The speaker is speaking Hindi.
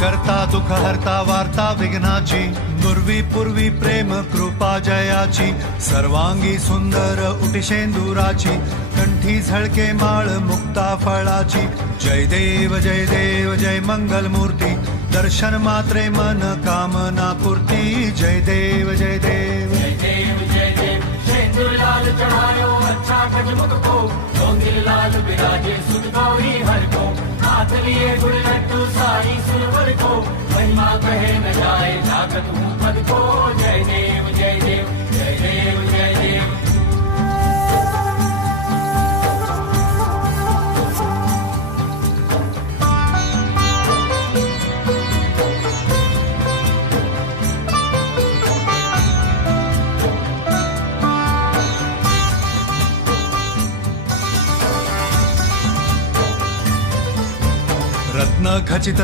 करता दुःख हरता वार्ता विघ्नाची, नुर्वी पूर्वी प्रेम कृपा जयाची, सर्वांगी सुंदर उटिशेंदुराची, कंठी झळके माळ मुक्ता फळाची. जय देव जय मंगल मूर्ती, दर्शन मात्रे मन कामना पूर्ती. जय देव जय देव शेंदूर लाल चढ़ायो अच्छा गजमुख को, चौंदिल लाल बिराजे सुध गौरी हर को, हाथ लिए गुड़ लड्डू सारी सुरवर को, महिमा कहे न जाए जागत हूँ पद को. जय देव जय देव जय देव जय देव. रत्न खचित